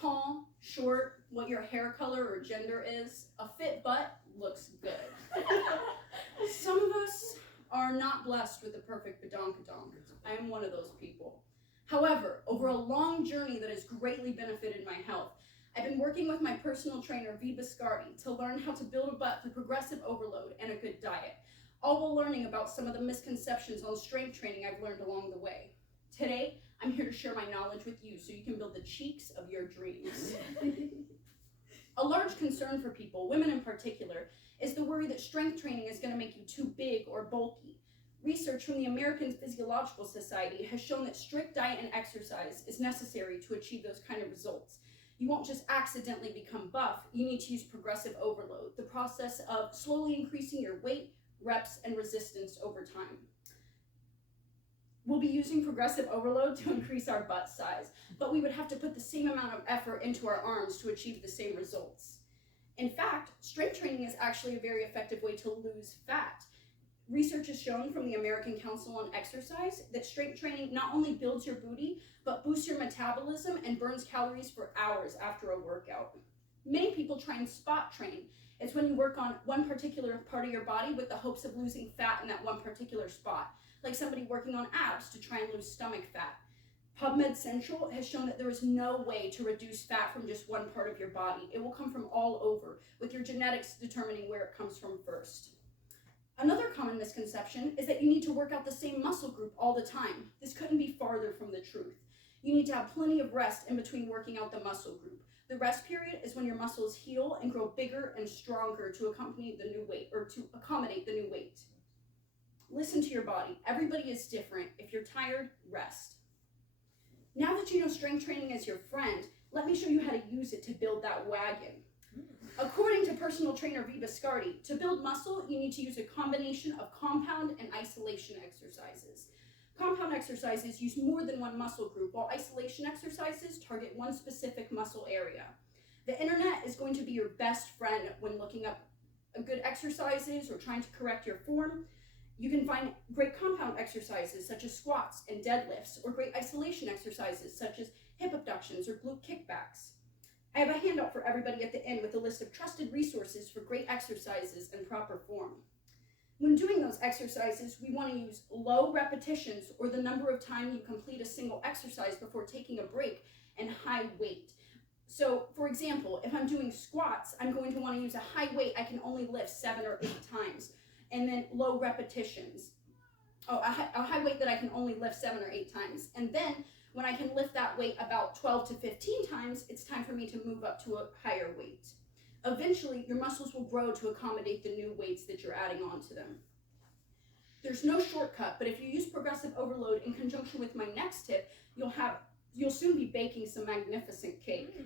tall, short, what your hair color or gender is, a fit butt looks good. Some of us are not blessed with the perfect badonkadonk. I am one of those people. However, over a long journey that has greatly benefited my health, I've been working with my personal trainer, V. Biscardi, to learn how to build a butt through progressive overload and a good diet, all while learning about some of the misconceptions on strength training I've learned along the way. Today, I'm here to share my knowledge with you so you can build the cheeks of your dreams. A large concern for people, women in particular, is the worry that strength training is going to make you too big or bulky. Research from the American Physiological Society has shown that strict diet and exercise is necessary to achieve those kind of results. You won't just accidentally become buff, you need to use progressive overload, the process of slowly increasing your weight, reps, and resistance over time. We'll be using progressive overload to increase our butt size, but we would have to put the same amount of effort into our arms to achieve the same results. In fact, strength training is actually a very effective way to lose fat. Research has shown from the American Council on Exercise that strength training not only builds your booty, but boosts your metabolism and burns calories for hours after a workout. Many people try and spot train. It's when you work on one particular part of your body with the hopes of losing fat in that one particular spot, like somebody working on abs to try and lose stomach fat. PubMed Central has shown that there is no way to reduce fat from just one part of your body. It will come from all over, with your genetics determining where it comes from first. Another common misconception is that you need to work out the same muscle group all the time. This couldn't be farther from the truth. You need to have plenty of rest in between working out the muscle group. The rest period is when your muscles heal and grow bigger and stronger to accompany the new weight, or to accommodate the new weight. Listen to your body. Everybody is different. If you're tired, rest. Now that you know strength training is your friend, let me show you how to use it to build that wagon. According to personal trainer V. Biscardi, to build muscle, you need to use a combination of compound and isolation exercises. Compound exercises use more than one muscle group, while isolation exercises target one specific muscle area. The internet is going to be your best friend when looking up good exercises or trying to correct your form. You can find great compound exercises such as squats and deadlifts, or great isolation exercises such as hip abductions or glute kickbacks. I have a handout for everybody at the end with a list of trusted resources for great exercises and proper form. When doing those exercises, we want to use low repetitions, or the number of times you complete a single exercise before taking a break, and high weight. So, for example, if I'm doing squats, I'm going to want to use a high weight I can only lift 7 or 8 times, and then low repetitions. A high weight that I can only lift 7 or 8 times. And then when I can lift that weight about 12 to 15 times, it's time for me to move up to a higher weight. Eventually, your muscles will grow to accommodate the new weights that you're adding onto them. There's no shortcut, but if you use progressive overload in conjunction with my next tip, you'll soon be baking some magnificent cake.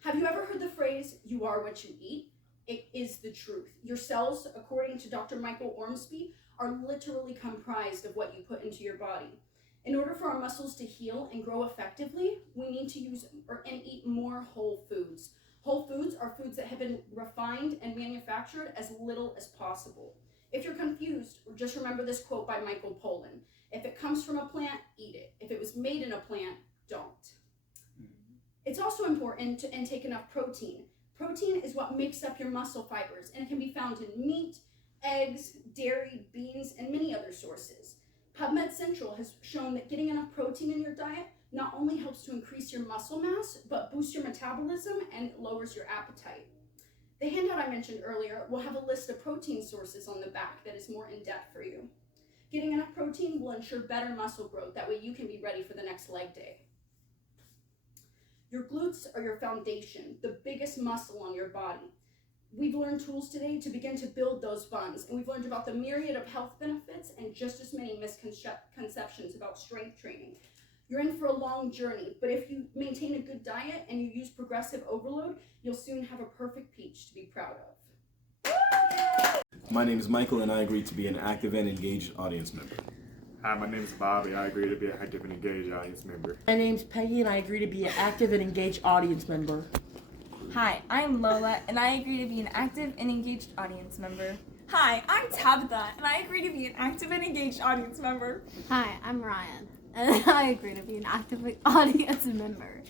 Have you ever heard the phrase, "You are what you eat"? It is the truth. Your cells, according to Dr. Michael Ormsby, are literally comprised of what you put into your body. In order for our muscles to heal and grow effectively, we need to use and eat more whole foods. Whole foods are foods that have been refined and manufactured as little as possible. If you're confused, just remember this quote by Michael Pollan. If it comes from a plant, eat it. If it was made in a plant, don't. It's also important to intake enough protein. Protein is what makes up your muscle fibers, and it can be found in meat, eggs, dairy, beans, and many other sources. PubMed Central has shown that getting enough protein in your diet not only helps to increase your muscle mass, but boosts your metabolism and lowers your appetite. The handout I mentioned earlier will have a list of protein sources on the back that is more in-depth for you. Getting enough protein will ensure better muscle growth. That way you can be ready for the next leg day. Your glutes are your foundation, the biggest muscle on your body. We've learned tools today to begin to build those buns, and we've learned about the myriad of health benefits and just as many misconceptions about strength training. You're in for a long journey, but if you maintain a good diet and you use progressive overload, you'll soon have a perfect peach to be proud of. My name is Michael, and I agreed to be an active and engaged audience member. Hi, my name is Bobby. I agree to be an active and engaged audience member. My name's Peggy, and I agree to be an active and engaged audience member. Hi, I'm Lola, and I agree to be an active and engaged audience member. Hi, I'm Tabitha, and I agree to be an active and engaged audience member. Hi, I'm Ryan, and I agree to be an active audience member.